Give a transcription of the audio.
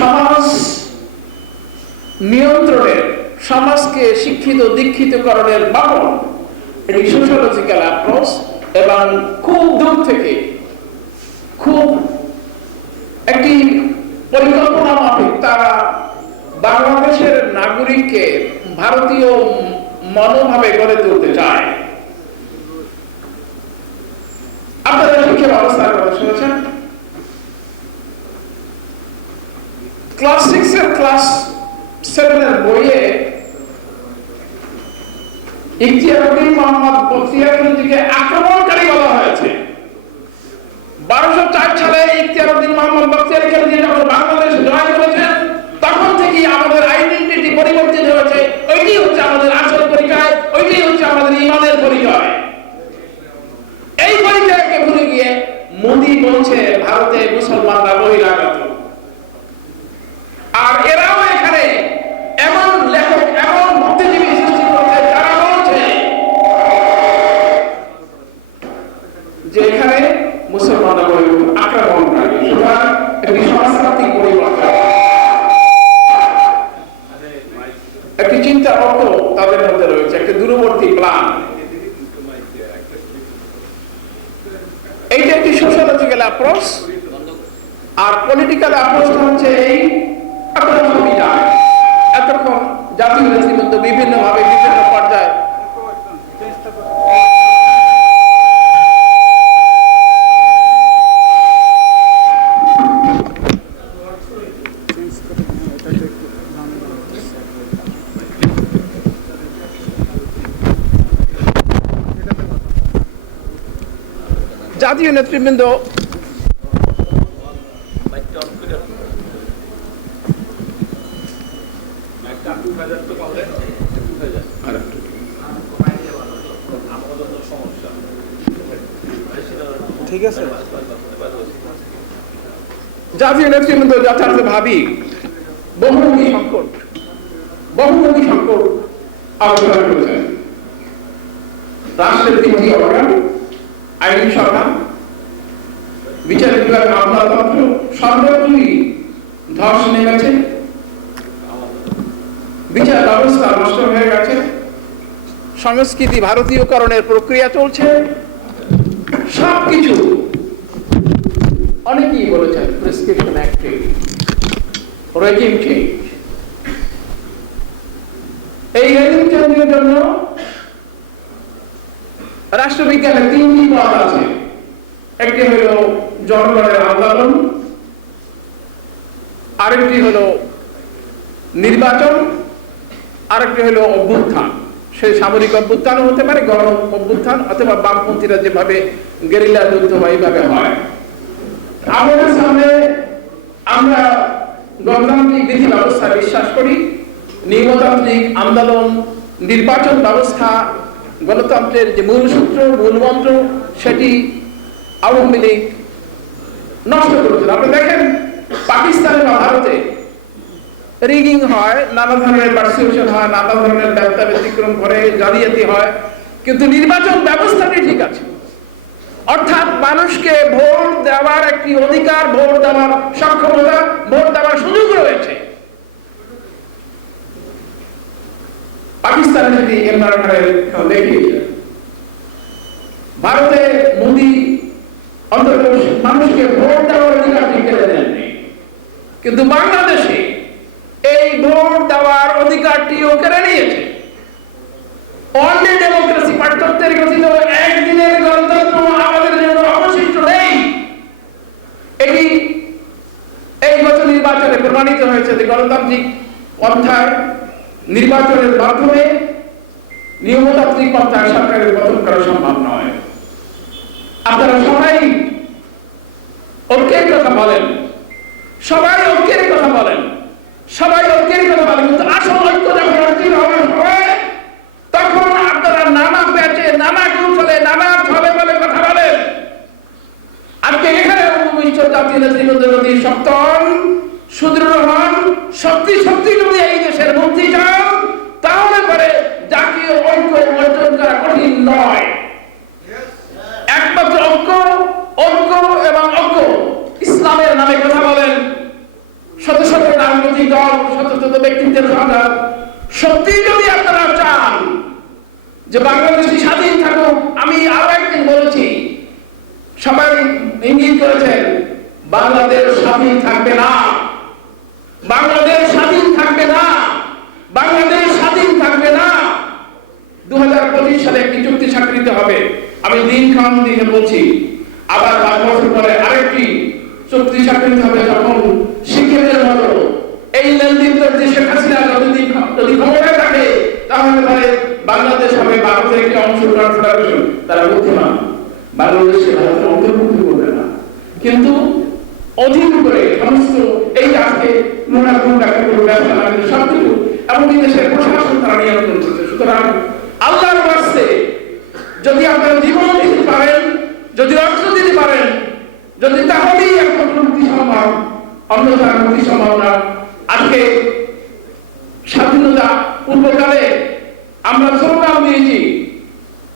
সমাজ নিয়ন্ত্রণের, সমাজকে শিক্ষিত দীক্ষিতকরণের বাহন এটি সোশ্যালজিক্যাল অ্যাপ্রোচ, এবং খুব দূর থেকে খুব একটি পরিকল্পনা মাফিক তারা বাংলাদেশের নাগরিককে ভারতীয় মনোভাবে গড়ে তুলতে চায়। আপনারা শিক্ষা ব্যবস্থার কথা শুনেছেন। ক্লাস 6 এর ক্লাস 7 এর বইয়ে ইখতিয়ারউদ্দিন মোহাম্মদ বখতিয়ার খিলজিকে আক্রমণকারী বলা হয়েছে। 1204 সালে ইখতিয়ারউদ্দিন মোহাম্মদ বখতিয়ার খিলজি যখন বাংলাদেশ জয় করেছেন, তখন থেকেই আমাদের আইডেন্টিটি পরিবর্তিত হয়েছে। ওইটি হচ্ছে আমাদের আসল পরিচয়, ওইটি হচ্ছে আমাদের ঈমানের পরিচয়। এই পরিচয়কে ভুলে গিয়ে মোদি বলছে ভারতে মুসলমানরা বহিরাগত। আর এরাও এখানে এমন লেখক, এমন বুদ্ধিজীবী সৃষ্টি করছে যারা বলছে যে এখানে মুসলমানরা আক্রমণকারী। সুতরাং একটি সমাজতান্ত্রিক পরিবর্তন, একটি চিন্তা অর্থ তাদের মধ্যে রয়েছে, একটি দূরবর্তী প্ল্যান। এইটা একটি সোশ্যালজিক্যাল অ্যাপ্রোচ। আর পলিটিক্যাল অ্যাপ্রোচটা হচ্ছে এই, আপনারা সবই জানেন, এতক্ষণ জাতীয় নেতৃবৃন্দ বিভিন্নভাবে বিভিন্ন পর্যায়ে জাতীয় নেতৃবৃন্দ ঠিক আছে, জাতীয় নেতৃবৃন্দ যথার্থভাবেই বহুমুখী সংকট আলোচনা করেছেন। রাষ্ট্রের 3টি অর্গান, আইন সরকার, বিচার বিভাগ, আমলাতন্ত্র সর্বত্রই ধস নেমেছে, বিচার ব্যবস্থা নষ্ট হয়ে গেছে, সংস্কৃতি ভারতীয়করণের প্রক্রিয়া চলছে। সবকিছু অনেকেই বলেছেন প্রেসক্রিপশন অ্যাক্টে, রেজিম চেঞ্জ। এই রেজিম চেঞ্জের জন্য রাষ্ট্রবিজ্ঞানের 3টি পথ আছে। একটি হলো জনগণের আন্দোলন, আরেকটি হলো নির্বাচন, আরেকটি হলো অভ্যুত্থান। সে সামরিক অভ্যুত্থানও হতে পারে, গণ অভ্যুত্থান, অথবা বামপন্থীরা যেভাবে গেরিলা যুদ্ধ এইভাবে হয়। আমাদের সামনে আমরা গণতান্ত্রিক বিধি ব্যবস্থা বিশ্বাস করি। নিয়মতান্ত্রিক আন্দোলন, নির্বাচন ব্যবস্থা, গণতন্ত্রের যে মূল সূত্র, মূল মন্ত্র, সেটি আওয়ামী লীগ নষ্ট করেছিল। আপনি দেখেন পাকিস্তানে বা ভারতে রিগিং হয়, নানা ধরনের পার্সিউশন হয়, নানা ধরনের ব্যবস্থা ব্যতিক্রম করে, জালিয়াতি হয়, কিন্তু নির্বাচন ব্যবস্থাটি ঠিক আছে। অর্থাৎ মানুষকে ভোট দেওয়ার একটি অধিকার, ভোট দেওয়ার সক্ষমতা, ভোট দেওয়ার সুযোগ রয়েছে। পাকিস্তানে যদি দেখিয়েছে, ভারতে মোদী অন্তত মানুষকে ভোট দেওয়ার অধিকারটি কেড়ে দেননি, কিন্তু বাংলাদেশে এই ভোট দেওয়ার অধিকারটিও কেড়ে নিয়েছে। অনলি ডেমোক্রেসি, পাঠ্যত্বের গঠিত একদিনের গণতন্ত্র আমাদের জন্য অবশিষ্ট নেই। এটি এই গত নির্বাচনে প্রমাণিত হয়েছে যে গণতান্ত্রিক পন্থায় নির্বাচনের মাধ্যমে নিয়মতান্ত্রিক পন্থায় সরকারের গঠন করা সম্ভব নয়। আপনারা সবাই ঐক্যের কথা বলেন, সবাই ঐক্যের কথা বলেন, সবাই ঐক্যের কথা বলেন, কিন্তু আসল ঐক্য যখন অর্জিত হবে তখন আপনারা নানা ব্যাচে, নানা কৌশলে, নানা ছলে বলে কথা বলেন। আজকে এখানে বিশ্ব জাতীয় নেতৃবৃন্দ যদি শক্ত হন, সুদৃঢ় হন, শক্তি যদি এই দেশের মুক্তি চান, তাহলে পরে জাতীয় ঐক্য অর্জন করা কঠিন নয়। একমাত্র ঐক্য এবং ঐক্য, ইসলামের নামে কথা বলেন, শত শত রাজনৈতিক দল, শত শত ব্যক্তিত্বের সংগ্রাম, সত্যি যদি আপনারা চান যে বাংলাদেশটি স্বাধীন থাকুক, আমি আরো একদিন বলেছি, সবাই ইঙ্গিত করেছেন, বাংলাদেশ স্বাধীন থাকবে না, বাংলাদেশ স্বাধীন থাকবে না, বাংলাদেশ স্বাধীন থাকবে না। 2025 সালে একটি চুক্তি স্বাক্ষরিত হবে। আমি দিনক্ষণ দিয়ে বলছি, আবার 5 বছর পরে আরেকটি চুক্তি স্বাক্ষরিত হবে, যখন সিকিমের মতো এই লেনদেন যে শেখ হাসিনা যদি ক্ষমতায় থাকে, তাহলে পরে বাংলাদেশ হবে ভারতের একটি অংশ, ফেডারেশন। তারা বুদ্ধিমান, বাংলাদেশকে ভারতের অন্তর্ভুক্ত করবে না, কিন্তু অধীন করে সমস্ত এই আজকে সবকিছু এমনকি দেশের প্রশাসন তারা নিয়ন্ত্রণ করছে। সুতরাং আল্লাহর বাস্তে যদি আপনারা জীবন দিতে পারেন, যদি অর্থ দিতে পারেন, যদি তাহলেই একমাত্র মুক্তি সম্ভব, অন্যথার মুক্তি সম্ভব না। আজকে স্বাধীনতা পূর্বকালে আমরা